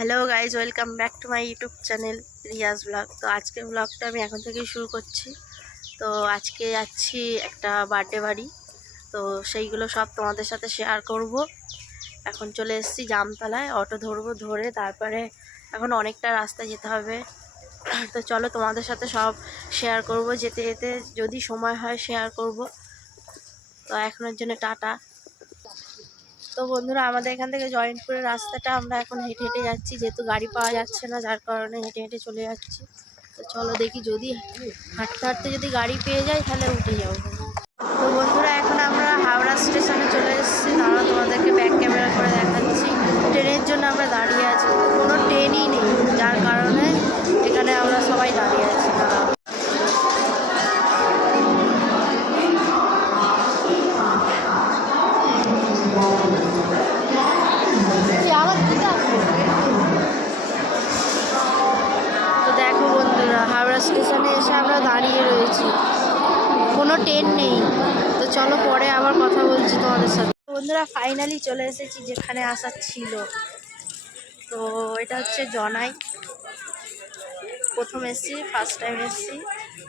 Hello guys, welcome back to my YouTube channel Riyaz vlog. তো আজকের ব্লগটা আমি এখন থেকেই শুরু করছি। তো আজকে যাচ্ছি একটা বার্থডে বাড়ি, তো সেইগুলো সব তোমাদের সাথে শেয়ার করব। এখন চলে এসেছি জামতলায়, অটো ধরবো, ধরে তারপরে এখন অনেকটা রাস্তা যেতে হবে। তো চলো তোমাদের সাথে সব শেয়ার করব, যেতে যেতে যদি সময় হয় শেয়ার করব। তো এখনের জন্য টাটা। তো বন্ধুরা, আমাদের এখান থেকে জয়েন্টপুরের রাস্তাটা আমরা এখন হেঁটে হেঁটে যাচ্ছি, যেহেতু গাড়ি পাওয়া যাচ্ছে না, যার কারণে হেঁটে হেঁটে চলে যাচ্ছি। তো চলো দেখি, যদি হাঁটতে হাঁটতে যদি গাড়ি পেয়ে যাই তাহলে উঠে যাবো। তো বন্ধুরা, এখন আমরা হাওড়া স্টেশনে চলে এসেছি। তারা তোমাদেরকে ব্যাক ক্যামেরা করে দেখাচ্ছি। ট্রেনের জন্য আমরা দাঁড়িয়ে আছি, কোনো ট্রেনই নেই, যার কারণে এখানে আমরা সবাই দাঁড়িয়ে আছি। তো দেখো বন্ধুরা, হাওড়া স্টেশনে এসে আমরা দাঁড়িয়ে রয়েছি, কোনো ট্রেন নেই। তো চলো পরে আবার কথা বলছি তোমাদের সাথে। বন্ধুরা, ফাইনালি চলে এসেছি যেখানে আসার ছিল। তো এটা হচ্ছে জনাই, প্রথম এসেছি, ফার্স্ট টাইম এসেছি।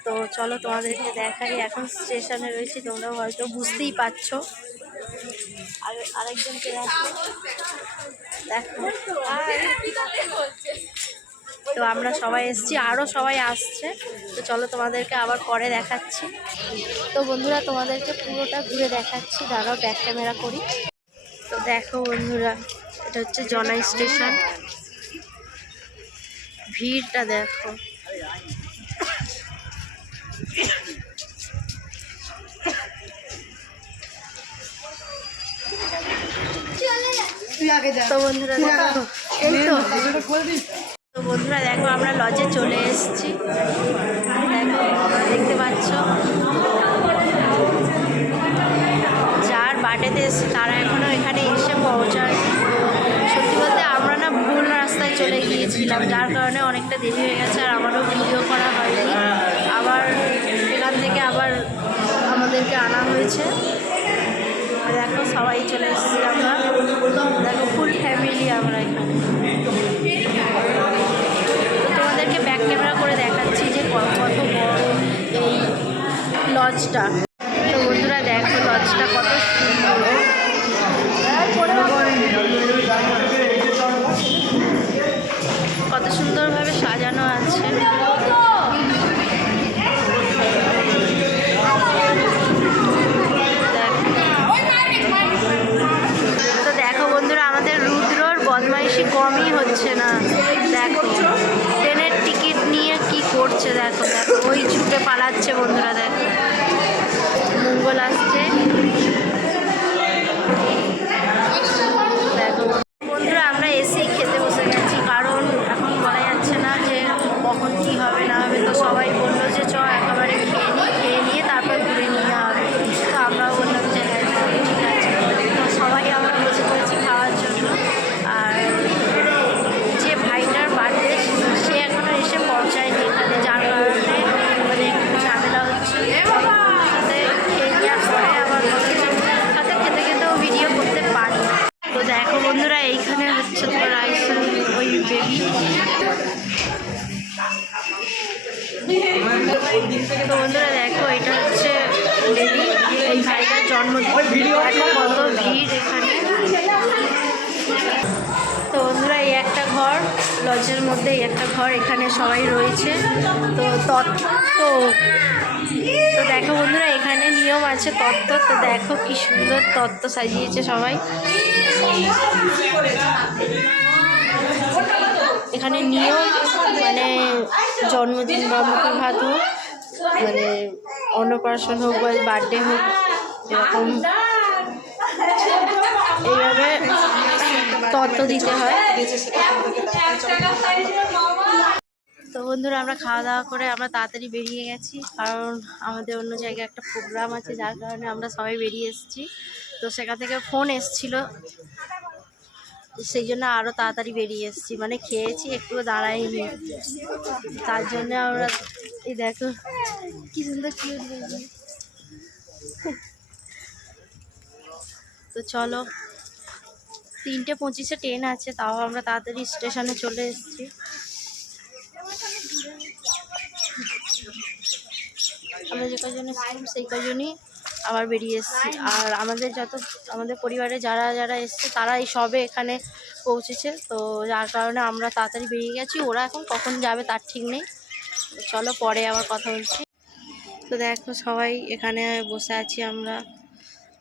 তো চলো তোমাদেরকে দেখাই। এখন স্টেশনে রয়েছি, তোমরা হয়তো বুঝতেই পারছো। আরেকজনকে দেখো। তো আমরা সবাই এসেছি, আরও সবাই আসছে। তো চলো তোমাদেরকে আবার পরে দেখাচ্ছি। তো বন্ধুরা, তোমাদেরকে পুরোটা ঘুরে দেখাচ্ছি, দাঁড়াও ব্যাক ক্যামেরা করি। তো দেখো বন্ধুরা, এটা হচ্ছে জনাই স্টেশন, ভিড়টা দেখো। তো বন্ধুরা দেখো, এই তো বন্ধুরা দেখো, আমরা লজে চলে এসেছি। দেখো, দেখতে পাচ্ছ, যার বার্থডেতে এসেছি তারা এখনও এখানে এসে পৌঁছায়। সত্যি বলতে আমরা না ভুল রাস্তায় চলে গিয়েছিলাম, যার কারণে অনেকটা দেরি হয়ে গেছে, আর আমারও ভিডিও করা হয়নি। আবার এখান থেকে আবার আমাদেরকে আনা হয়েছে। দেখো সবাই চলে এসেছি আমরা, দেখো ফুল ফ্যামিলি আমরা এখানে। তোমাদেরকে ব্যাক ক্যামেরা করে দেখাচ্ছি যে কত বড় এই লজটা। তো বন্ধুরা দেখো, লজটা কত সুন্দর, কত সুন্দরভাবে সাজানো আছে। তো দেখো বন্ধুরা, আমাদের রুদ্রর বদমাইশি কমই হচ্ছে না। দেখো ট্রেনের টিকিট নিয়ে কি করছে, দেখো দেখো, ওই ছুটে পালাচ্ছে। বন্ধুরা দেখো, মঙ্গল আসছে। দেখো বন্ধুরা, আমরা এসেই খেতে বসে গেছি, কারণ এখন বলা যাচ্ছে না যে কখন কী হবে না হবে। তো সবাই বললো যে চ একেবারে খেয়ে নিয়ে তারপর ঘুরে নিয়ে হবে। তো আমরাও বললাম যে হ্যাঁ ঠিক আছে। তো সবাই আমরা বসে পড়েছি খাওয়ার জন্য। আর যে ভাইটার বার্থডে, সে এখনও এসে পৌঁছায়নি এখানে, যার কারণে মানে একটু ঝামেলা হচ্ছে। সাথে খেয়ে নেওয়ার পরে আবার সাথে খেতে খেতেও ভিডিও করতে পারি। তো দেখো বন্ধুরা, এইখানে হচ্ছে তোমার আইসন ওই বেবি। তো বন্ধুরা দেখো, এটা হচ্ছে বেবি, এই ভাইটার জন্মদিন। দেখো কত ভিড় এখানে। তো বন্ধুরা, এই একটা ঘর, লজের মধ্যে এই একটা ঘর, এখানে সবাই রয়েছে। তো তত্ত্ব, তো দেখো বন্ধুরা, এখানে নিয়ম আছে তত্ত্ব। তো দেখো কি সুন্দর তত্ত্ব সাজিয়েছে সবাই। এখানে নিয়ম মানে জন্মদিন বা মুখের ভাত হোক, মানে অন্নপ্রাশন হোক বা বার্থডে হোক, এরকম এইভাবে তত্ত্ব দিতে হয়। তো বন্ধুরা, আমরা খাওয়া দাওয়া করে আমরা তাড়াতাড়ি বেরিয়ে গেছি, কারণ আমাদের অন্য জায়গায় একটা প্রোগ্রাম আছে, যার কারণে আমরা সবাই বেরিয়ে এসেছি। তো সেখান থেকে ফোন এসেছিল, সেই জন্য আরও তাড়াতাড়ি বেরিয়ে এসেছি, মানে খেয়েছি একটু দাঁড়াইনি, তার জন্য আমরা। এই দেখো কি সুন্দর কিউট বেবি। তো চলো 3:25-এ ট্রেন আছে, তাও আমরা তাড়াতাড়ি স্টেশনে চলে এসেছি। আমরা যে কজনে ছিলাম সেই কজনই আবার বেরিয়ে এসেছি। আর আমাদের পরিবারে যারা যারা এসছে তারাই সবে এখানে পৌঁছেছে, তো যার কারণে আমরা তাড়াতাড়ি বেরিয়ে গেছি। ওরা এখন কখন যাবে তার ঠিক নেই। চলো পরে আবার কথা বলছি। তো দেখো সবাই এখানে বসে আছি আমরা।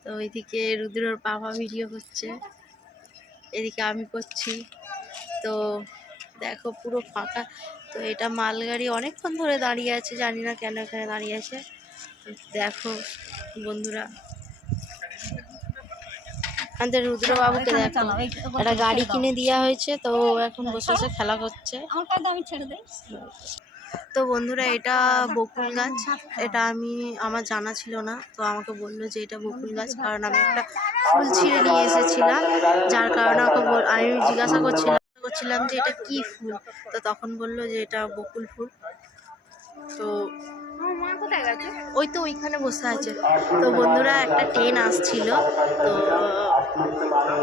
তো ওইদিকে রুদ্রর বাবা ভিডিও করছে, এদিকে আমি করছি। তো দেখো পুরো ফাঁকা। তো এটা মালগাড়ি অনেকক্ষণ ধরে দাঁড়িয়ে আছে, জানি না কেন এখানে দাঁড়িয়ে আছে। দেখো বন্ধুরা, আমাদের রুদ্রবাবুকে দেখো, একটা গাড়ি কিনে দেওয়া হয়েছে, তো এখন বসে বসে খেলা করছে। তো বন্ধুরা, এটা বকুল গাছ। এটা আমার জানা ছিল না, তো আমাকে বললো যে এটা বকুল গাছ, কারণ আমি একটা ফুল ছিঁড়ে নিয়ে এসেছিলাম, যার কারণে আমি জিজ্ঞাসা করছিলাম যে এটা কি ফুল। তো তখন বললো যে এটা বকুল ফুল। তো ওই তো ওইখানে বসে আছে। তো বন্ধুরা, একটা ট্রেন আসছিল,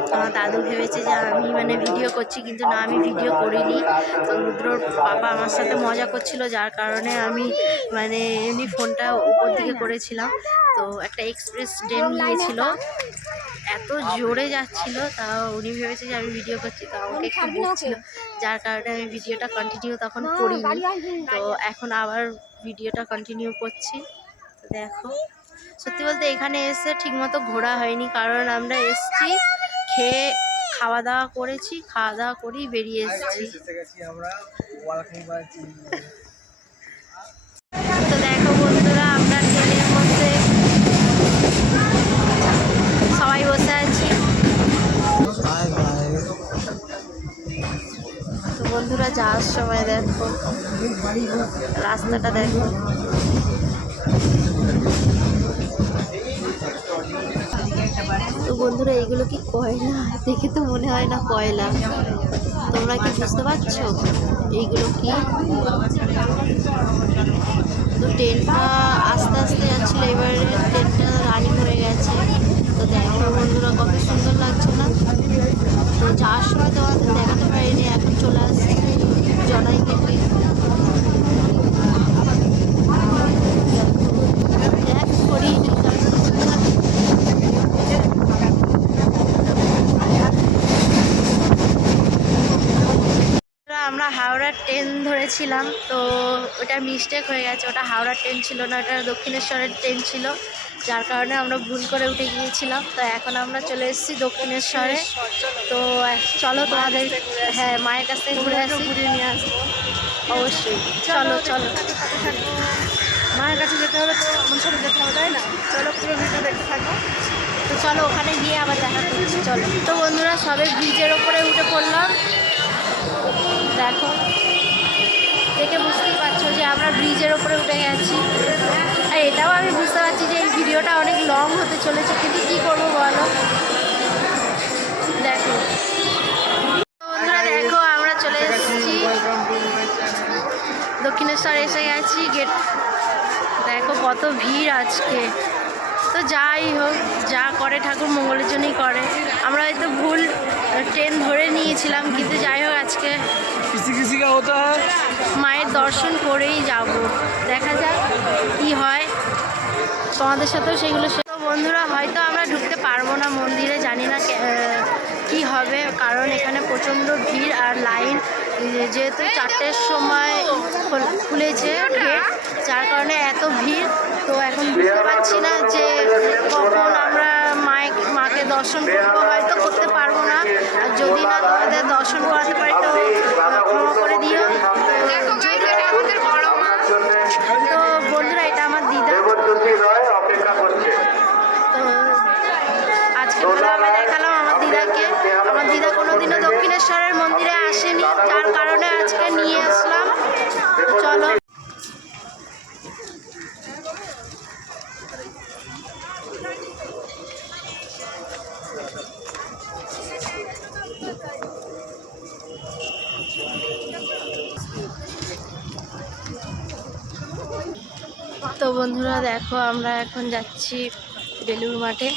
তো আমার দাদু ভেবেছে যে আমি ভিডিও করছি, কিন্তু না, আমি ভিডিও করিনি। তো রুদ্রর বাবা আমার সাথে মজা করছিল, যার কারণে আমি এমনি ফোনটা উপর দিকে করেছিলাম। তো একটা এক্সপ্রেস ট্রেন নিয়েছিল, এত জোরে যাচ্ছিল, তা উনি ভেবেছে যে আমি ভিডিও করছি, তো আমাকে একটু বকছিল, যার কারণে আমি ভিডিওটা কন্টিনিউ তখন করিনি। তো এখন আবার ভিডিওটা কন্টিনিউ করছি। তো দেখো, সত্যি বলতে এখানে এসে ঠিকমতো ঘোরা হয়নি, কারণ আমরা এসছি খেয়ে খাওয়া দাওয়া করেছি, খাওয়া দাওয়া করেই বেরিয়ে এসেছি। তো দেখো বন্ধুরা, আমরা ট্রেনের মধ্যে সবাই বসে আছি। তো বন্ধুরা, যাওয়ার সময় দেখো রাস্তাটা দেখো, তো বন্ধুরা এইগুলো কি কয়লা? দেখে তো মনে হয় না কয়লা। তোমরা কি বুঝতে পারছো এইগুলো কি? তো ট্রেনটা আস্তে আস্তে যাচ্ছিল, এবারে ট্রেনটা রানিং হয়ে গেছে। তো দেখো বন্ধুরা, কত সুন্দর লাগছে না? তো যাওয়ার সময় তোমাদের দেখাতে পারিনি, এখন চলে আসছে জনাই থেকে। আমরা হাওড়ার ট্রেন ধরেছিলাম, তো ওটা মিস্টেক হয়ে গেছে, ওটা হাওড়ার ট্রেন ছিল না, ওটা দক্ষিণেশ্বরের ট্রেন ছিল, যার কারণে আমরা ভুল করে উঠে গিয়েছিলাম। তো এখন আমরা চলে এসেছি দক্ষিণেশ্বরে। তো চলো তোমাদের, হ্যাঁ, মায়ের কাছ থেকে ঘুরে নিয়ে আসবো অবশ্যই। চলো চলো, মায়ের কাছে যেতে হলে তো আমার সাথে যেতে হবে, তাই না? চলো পুরো ভিডিও দেখতে থাকো। তো চলো ওখানে গিয়ে আবার দেখা করছি, চলো। তো বন্ধুরা, সবে ব্রিজের ওপরে উঠে পড়লাম। দেখো, দেখে বুঝতেই পারছো যে আমরা ব্রিজের ওপরে উঠে গেছি। আর এটাও আমি বুঝতে পারছি যে এই ভিডিওটা অনেক লং হতে চলেছে, কিন্তু কী করবো বলো। দেখো বন্ধুরা, দেখো আমরা চলে এসেছি দক্ষিণেশ্বর, এসে গেছি গেট। দেখো কত ভিড় আজকে। তো যাই হোক, যা করে ঠাকুর মঙ্গলের জন্যই করে। আমরা হয়তো ভুল ট্রেন ধরে নিয়েছিলাম, কিন্তু যাই হোক আজকে মায়ের দর্শন করেই যাব। দেখা যাক কি হয়, তোমাদের সাথেও সেগুলো। তো বন্ধুরা, হয়তো আমরা ঢুকতে পারবো না মন্দিরে, জানি না কি হবে, কারণ এখানে প্রচণ্ড ভিড় আর লাইন। যেহেতু 4টের সময় খুলেছে গেট, যার কারণে এত ভিড়। তো এখন বুঝতে পারছি না যে কখন আমরা মাকে দর্শন করবো, হয়তো করতে পারবো না। আর যদি না তোমাদের দর্শন করাতে পারি তো ক্ষমা করে দিও। তো বন্ধুরা, এটা আমার দিদা। তো আজকে ভালোভাবে দেখালাম আমার দিদাকে। আমার দিদা কোনোদিনও দক্ষিণেশ্বরের মন্দিরে আসেনি, যার কারণে আজকে নিয়ে আসলাম। চলো। তো বন্ধুরা, দেখো আমরা এখন যাচ্ছি বেলুড় মাঠে,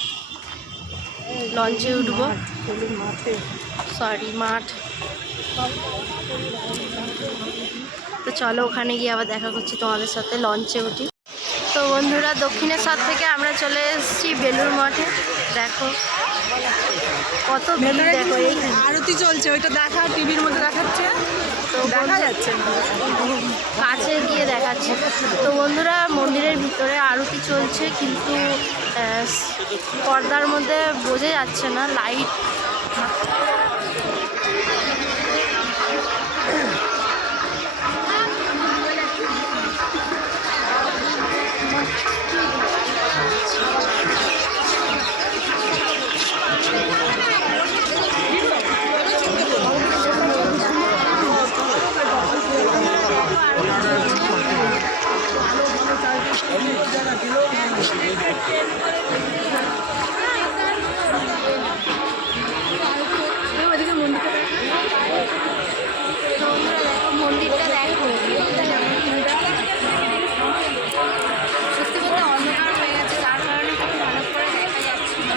লঞ্চে উঠবো। সরি মাঠ। তো চলো ওখানে গিয়ে আবার দেখা করছি তোমাদের সাথে, লঞ্চে উঠি। তো বন্ধুরা দক্ষিণেশ্বর থেকে আমরা চলে এসেছি বেলুড় মঠে। দেখো কত ভিড়, দেখো এই আরতি চলছে, ওইটা দেখা টিভির মধ্যে দেখাচ্ছে, তো দেখা যাচ্ছে না, কাছে গিয়ে দেখাচ্ছে। তো বন্ধুরা মন্দিরের ভিতরে আরতি চলছে, কিন্তু পর্দার মধ্যে বোঝা যাচ্ছে না, লাইট মন্দিরটা দেখো, সত্যি বলতে অন্ধকার হয়ে গেছে, যার কারণে খুব ভালো করে দেখা যাচ্ছে না।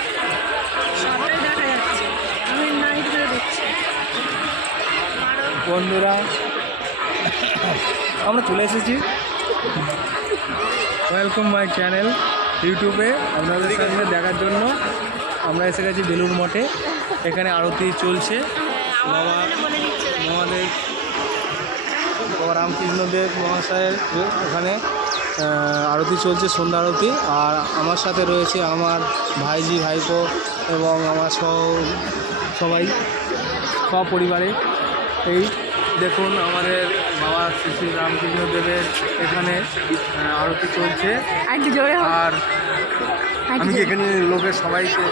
সবটাই দেখা যাচ্ছে, আমি নাইট করে দেখছি। বন্ধুরা আমরা চলে এসেছি ওয়েলকাম মাই চ্যানেল ইউটিউবে আপনাদের সামনে দেখার জন্য। আমরা এসে গেছি বেলুড় মঠে, এখানে আরতি চলছে। বাবা মহাদেব বাবা রামকৃষ্ণদেব মহাশয়ের ওখানে আরতি চলছে, সন্ধ্যা আরতি। আর আমার সাথে রয়েছে আমার ভাইজি ভাইপো এবং আমার সবাই সপরিবারে। এই দেখুন আমাদের বাবা শ্রী শ্রী রামকৃষ্ণদেবের এখানে আরতি চলছে। আর আমি এখানে লোকের সবাইকে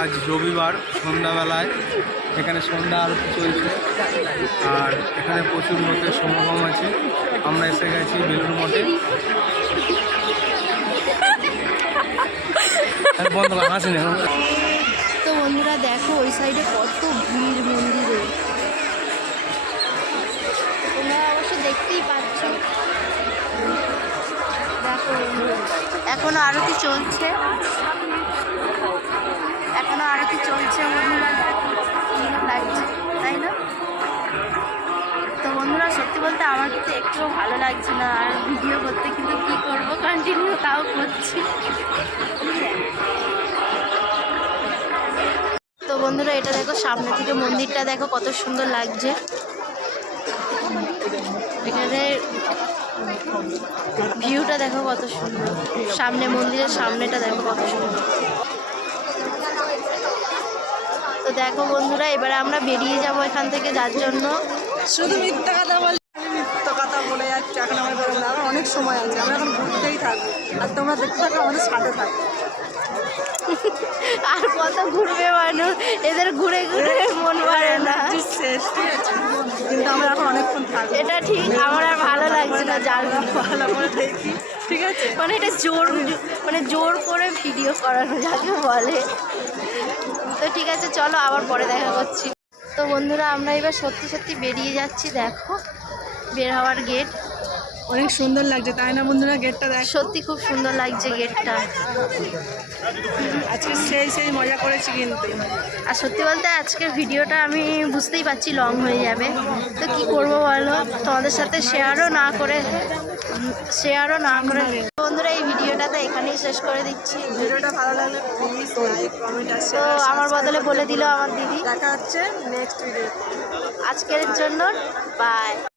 আজ রবিবার সন্ধ্যাবেলায় এখানে সন্ধ্যা আরতি চলছে, আর এখানে প্রচুর লোকের সমাগম আছে। আমরা এসে গেছি বেলুড় মঠে। বন্ধ হাসি না। তো বন্ধুরা দেখো ওই সাইডে কত ভিড় মন্দিরে, তোমরা অবশ্য দেখতেই পাচ্ছ। দেখো এখনো আরতি চলছে, এখনো আরতি চলছে বন্ধুরা, সুন্দর লাগছে তাই না? তো বন্ধুরা সত্যি বলতে আমার কিন্তু একটুও ভালো লাগছে না, আর ভিডিও করতে কিন্তু কী করবো, কন্টিনিউ তাও করছি। তো বন্ধুরা এটা দেখো, সামনে থেকে মন্দিরটা দেখো কত সুন্দর লাগছে। এখানে ভিউটা দেখো কত সুন্দর, সামনে মন্দিরের সামনেটা দেখো কত সুন্দর। তো দেখো বন্ধুরা এবারে আমরা বেরিয়ে যাব এখান থেকে, যার জন্য শুধু মিথ্যা কথা বলে, মিথ্যা কথা বলে যাচ্ছে। এখন আমরা বেরোবো না, আমার অনেক সময় আছে, আমরা এখন ঘুরতেই থাকবো, আর তোমরা দেখতে থাকো, আমাদের সাথে থাকো। আর কত ঘুরবে মানুষ, এদের ঘুরে ঘুরে মন ভরে না। শেষ, ঠিক আছে, কিন্তু আমরা এখন অনেকক্ষণ থাকবো। এটা ঠিক, আমার আর ভালো লাগছে না, যার ভালো করে দেখি, ঠিক আছে। মানে এটা জোর করে ভিডিও করানো যাকে বলে। তো ঠিক আছে চলো আবার পরে দেখা করছি। তো বন্ধুরা আমরা এবার সত্যি সত্যি বেরিয়ে যাচ্ছি। দেখো বের হওয়ার গেট, অনেক সুন্দর লাগছে তাই না বন্ধুরা? গেটটা দেখ, সত্যি খুব সুন্দর লাগছে গেটটা। আজকে সেই মজা করেছি কিন্তু। আর সত্যি বলতে আজকের ভিডিওটা আমি বুঝতেই পারছি লং হয়ে যাবে, তো কি করব বলো, তোমাদের সাথে শেয়ারও না করে বন্ধুরা এই ভিডিওটাতে এখানেই শেষ করে দিচ্ছি। ভিডিওটা ভালো লাগলে প্লিজ লাইক কমেন্ট আর তো শেয়ার। আমার বদলে বলে দিল আমার দিদি। দেখা হচ্ছে নেক্সট ভিডিও। আজকের জন্য বাই।